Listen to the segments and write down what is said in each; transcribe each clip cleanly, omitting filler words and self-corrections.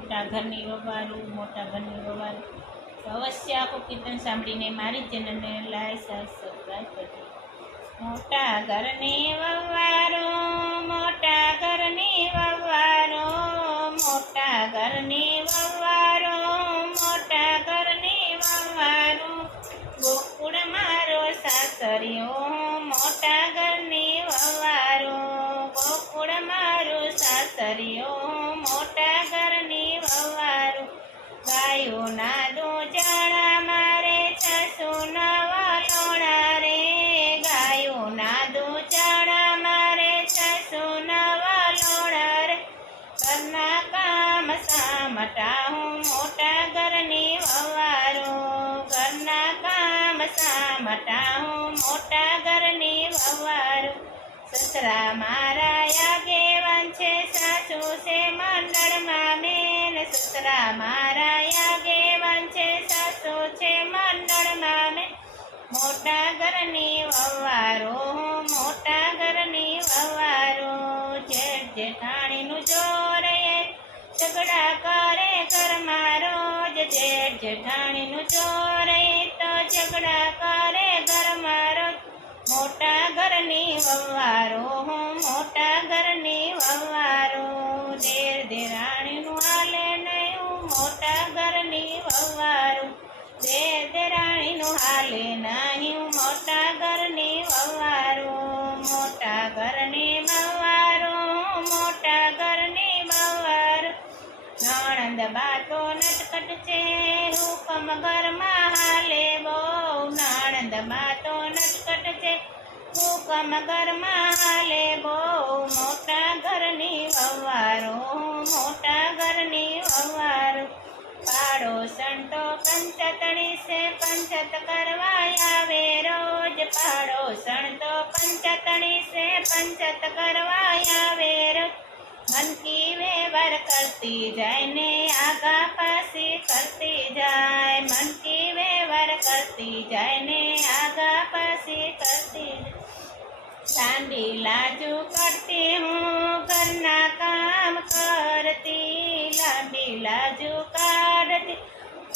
મોટા ઘરની વવારું, મોટા ઘરની વવારું. તો અવશ્ય આખું કીર્તન સાંભળીને મારી ચેનલને લાઈક સબસ્ક્રાઈબ કરજો. મોટા ઘરની વવારો, મોટા ઘરની વવારો, મોટા ઘરની વવારો, મોટા ઘરની વવારો, ગોકુળ મારો સાસરિયો, મોટા ઘરની વવારો, ગોકુળ મારો સાસરિયો, મોટા ઘરની વવારો. ગાયોના દૂધણા મારે છસુના વલોણા રે, ગાયોના દૂધણા મારે છસુના વલોણા રે. ઘરના કામ સામટા હું મોટા ઘરની વવારો, ઘરના કામ સામટા હું મોટા ઘરની વવારો. સસરા મારા આગેવાન છે, સાસુ છે મંડળમાં મેન, સસરા મારા આગેવાન છે, સાસુ છે મંડળમાં મેન. મોટા ઘરની વવારો, મોટા ઘરની વવારો. જેઠ જેઠાણીનું જોર એ ઝઘડા કરે ઘરમાં રોજ, જેઠ જેઠાણીનું જોર એ તો ઝઘડા કરે ઘરમાં રોજ. મોટા ઘરની વવારો, મોટા ઘરની વવારો. દેર દેરાણીનું હાલે નહીં, મોટા ઘરની વવારો. દેર દેરાણીનું હાલે નહીં, મોટા ઘરની વવારો. મોટા ઘરની વવારો, મોટા ઘરની વવારો. નણંદ બાતો નટકટ છે, હુકમ ઘરમાં હાલે બહુ, નણંદ બાતો નટકટ છે, હુકમ ઘરમાં હાલે બહુ. મોટા ઘરની વવારો, મોટા ઘરની વવારો. પાડોસણ તો પંચતણી છે, પંચત કરવા આવે રોજ, પાડોસણ તો પંચતણી છે, પંચત કરવા આવે રોજ. મનકી વ્યવહાર કરતી જાય ને આગા પાછી કરતી જાય, મનકી વ્યવહાર કરતી જાય ને આગા પાછી કરતી જાય. લાંબી લાજુ કરતી હું ઘરના કામ કરતી, લાંબી લાજુ કાઢતી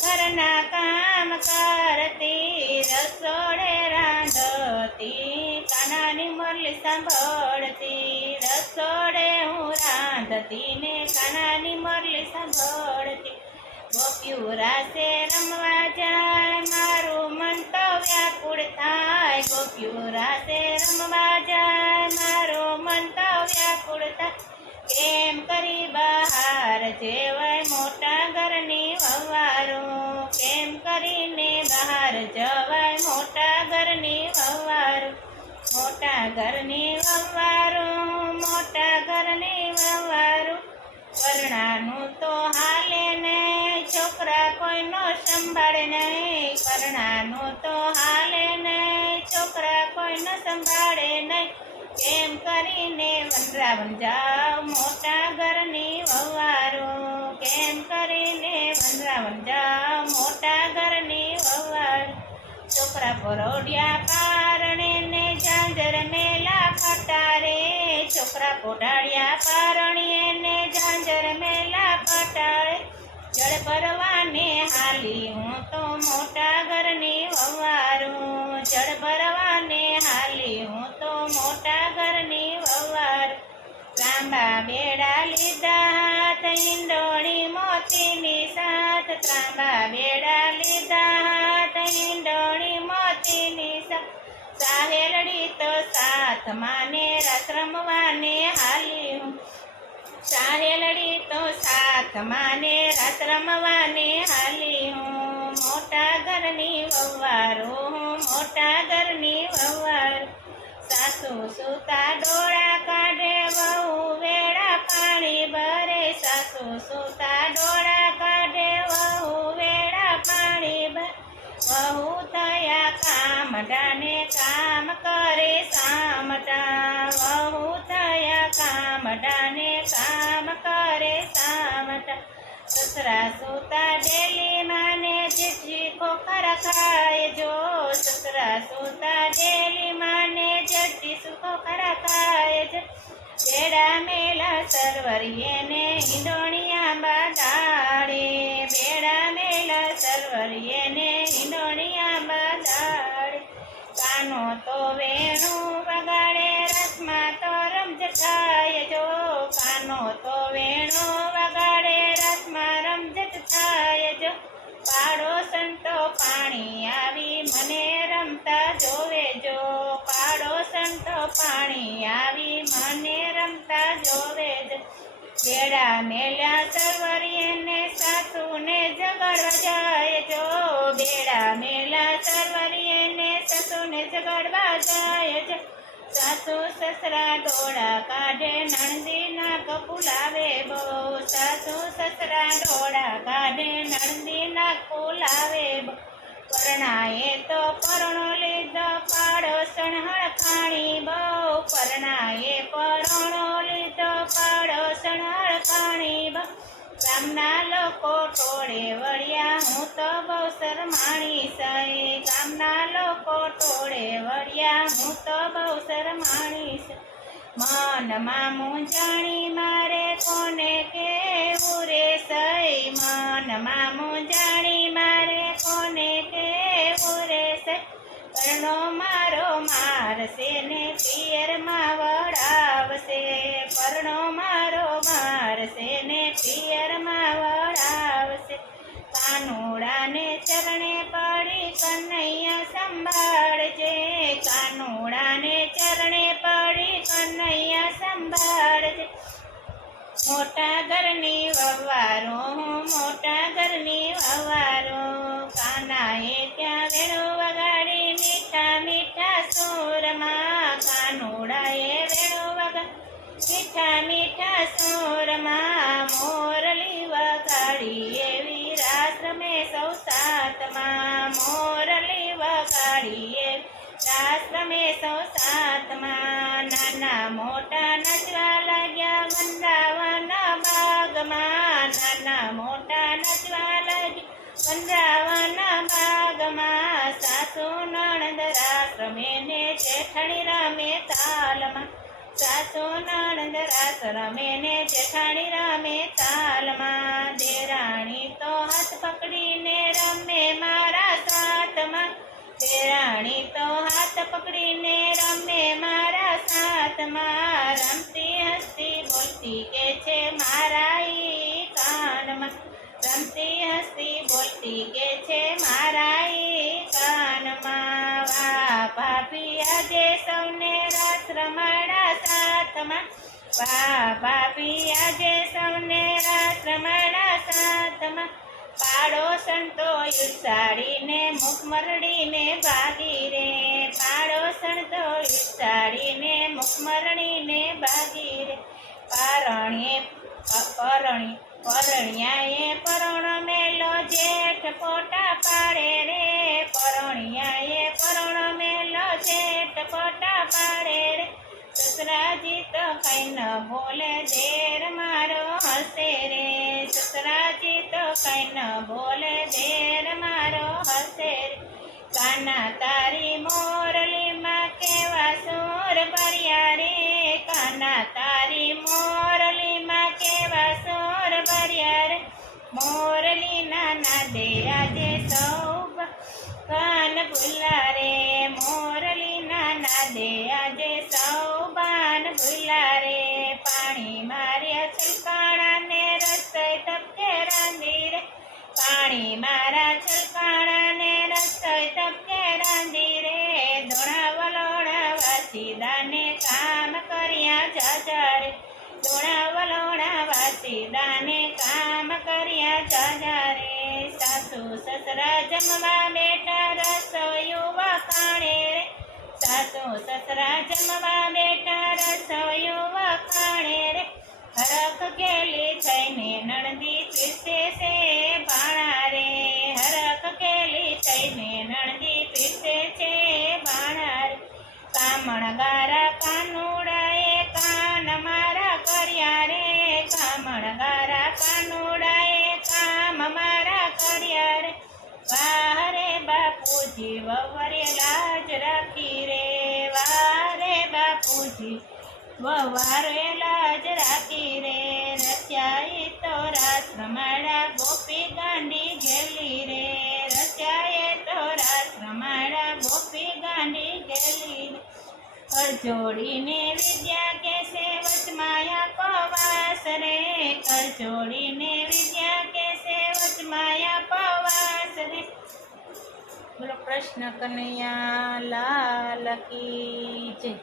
ઘરના કામ કરતી. રસોડે રાંધતી, કાનાની મુરલી સાંભળતી, રસોડે હું રાંધતી ને કાનાની મુરલી સાંભળતી. ગોપ્યું રાસે રમવા જાય, મારું મન તો વ્યાકુળ થાય, ગોપ્યું રાસે રમવા જાય, મારું મન તો વ્યાકુળ થાય. કેમ કરી બહાર જેવાય મોટા ઘરની વવારો, કેમ કરીને બહાર જવાય મોટા ઘરની વવારો. મોટા ઘરની વવારો, મોટા ઘરની વવારો. પરણાનું તો હાલે નહીં, છોકરા કોઈનો સંભાળે નહીં, પરણાનું તો હાલે નહીં, છોકરા કોઈનો સંભાળે નહીં. કેમ કરીને વનરાવન જાવ મોટા ઘરની વવારો, કેમ કરીને વનરાવન જાવ મોટા ઘરની વવારો. છોકરા પરોઢિયા પારણે ને ઝાંઝર મેલા ફટારે, છોકરા પોઢાડિયા પારણીએ ને ઝાંઝર મેલા ફટારે. જળ ભરવાને હાલી હું તો મોટા ઘરની વવારો, જળ ભરવાને હાલી હું તો મોટા ઘરની વવારો. ત્રાંબા બેડા લીધા હાથ, ઈંડોળી મોતીની સાથ, ત્રાંબા બેડા લીધા હાથ, ઈંડોળી મોતીની સાથ. સાહેલડી તો સાથ માને રસ રમવાને હાલી હું, સાહેલડી તો સાથ માને રસ રમવાને હાલી હું. મોટા ઘરની વવારો, મોટા ઘરની વવારો. સાસુ સુતા ડોળા કાઢે, વહુ વેળા પાણી ભરે, સાસુ સુતા ડોળા કાઢે, વહુ વેળા પાણી ભરે. વહુ થયા કામડાને કામ કરે સામટા, વહુ થયા કામડાને કામ કરે સામટા. સસરા સુતા ડેલી માને જેઠી ખોખર ખાય જો, સસરા સુતા ડેલી માને જેઠી ખોખર ખાય જો. બેડા મેલા સરવરીએ ને હિંડોણિયા બાધા કાનો તો વેણું વગાડે રસમાં તો રમઝટ થાય જો કાનો તો વેણું વગાડે રસમાં રમઝટ થાય જો પાડોશન તો પાણી આવી મને રમતા જોવે જો પાડોશન તો પાણી આવી મને રમતા જોવે જો બેડા મેલ્યા સરવરીએ ને સાસુને જગાડવા જાય જો બેડા મેલ્યા સરવરીએ ને સાસુને જગાડવા જાય જો સાસુ સસરા ડોળા કાઢે નણંદી નાક ફુલાવે બહુ સાસુ સસરા ડોળા કાઢે નણંદી નાક ફુલાવે બહુ પરણાએ તો પરણો લીધો પાડોશણ હળખાણી બહુ પરણાએ પરણો લીધો પાડોશણ હળખાણી બહુ ગામના લોકો ટોળે વળ્યા હું તો બહુ શરમાણી સહી ગામના લોકો ટોળે વળ્યા હું તો બહુ શરમાણી સહી મનમાં મૂંઝાણી મારે કોને કેવું રે સહી મનમાં મૂંઝાણી મારે કોને કેવું રે સહી પરણો મારો મારશે ને પિયરમાં વળાવશે પરણો મારો મારશે ને પિયરમાં વળાવશે કાનુડાને ચરણે પડી કનૈયા સંભાળજે કાનુડાને ચરણે પડી કનૈયા સંભાળજે મોટા ઘરની વવારો મોટા ઘરની વવારો કાનાએ ત્યાં વેણું વગાડી મીઠા મીઠા સુરમાં કાનુડાએ વેણું વગાડી મીઠા મીઠા સુરમાં મોરલી વગાડી એવી રાસ રમે સૌ સાથમાં મોરલી વગાડી એવી રાસ રમે સૌ સાથમાં નાના મોટા નચવા લાગ્યા વંદાવાના બાગમાં નાના મોટા નચવા લાગ્યા વંદાવાના બાગમાં સાસુ નણંદ રાસ રમે ને જેઠાણી રમે તાલમાં સાસુ નણંદ રાસ રમે ને જેઠાણી રમે તાલમાં દેરાણી તો હાથ પકડીને રમે મારા સાથમાં દેરાણી તો હાથ પકડીને રમે મારા સાથમાં રમતી હસતી બોલતી કે છે મારા ઈ કાનમાં રમતી હસતી બોલતી કે છે મારા ઈ કાનમાં વાહ ભાભી આજે સૌને રાસ રમાડા સાથમાં વાહ ભાભી આજે સૌને રાસ રમાડા સાથમાં પાડોશન તો યુસાડીને મુખ મરડીને ભાગી રે પાડોશન તો યુસાડીને મુખ મરડીને ભાગી રે પરણિયાએ પરણ મેલો જેઠ ફોટા પાડે રે પરણિયાએ પરણ મેલો જેઠ ફોટા પાડે રે સસરાજી તો કઈ ન બોલે દેર મારો હસે રે સસરાજી તો કઈ ન બોલે દેર મારો હસે રે કાના તારી મોરલીમાં કેવા સુર ભર્યા રે કાના તારી મોરલીમાં કેવા સુર ભર્યા રે મોરલીના નાદે આજે સૌ કાન ભૂલા રે મોરલીના નાદે આજે સૌ બાન ભૂલા રે પાણી માર્યા છલકાણાને રસોઈ તપકે રાંધી રે પાણી મારા છલકાણાને રસોઈ તપકે રાંધી રે ધોણા વલોણા વાસીદાને કામ કર્યા જાજા રે ધોણા વલોણા વાસીદાને કામ કર્યા જાજા રે સાસુ સસરા જમવા બેઠા રસોયું વખાણે રે સાસુ સસરા જમવા બેઠા રસોયું વખાણે રે હરખ કેલી થઈને નણંદી પીરસે છે ભાણા રે હરખ કેલી થઈને નણંદી પીરસે છે ભાણા રે કામણગારા કાનુડાએ કાન મારા કર્યા રે કામણગારા કાનુડાએ કામ મારા કર્યા રે વાહ રે બાપુજી વવરે લાજ રાખી રે વાહ રે બાપુજી વવારે લાજ રાખી રે રચાએ તો રાસ રમાડા ગોપી ગાંડી ઘેલી રે રચાએ તો રાસ રમાડા ગોપી ગાંડી ઘેલી કર જોડીને વિદ્યા કેસે વચમાયા પવાસ રે કર જોડીને વિદ્યા કેસે વચમાયા પવાસ રે બોલો કૃષ્ણ કનૈયા લાલ કી જય.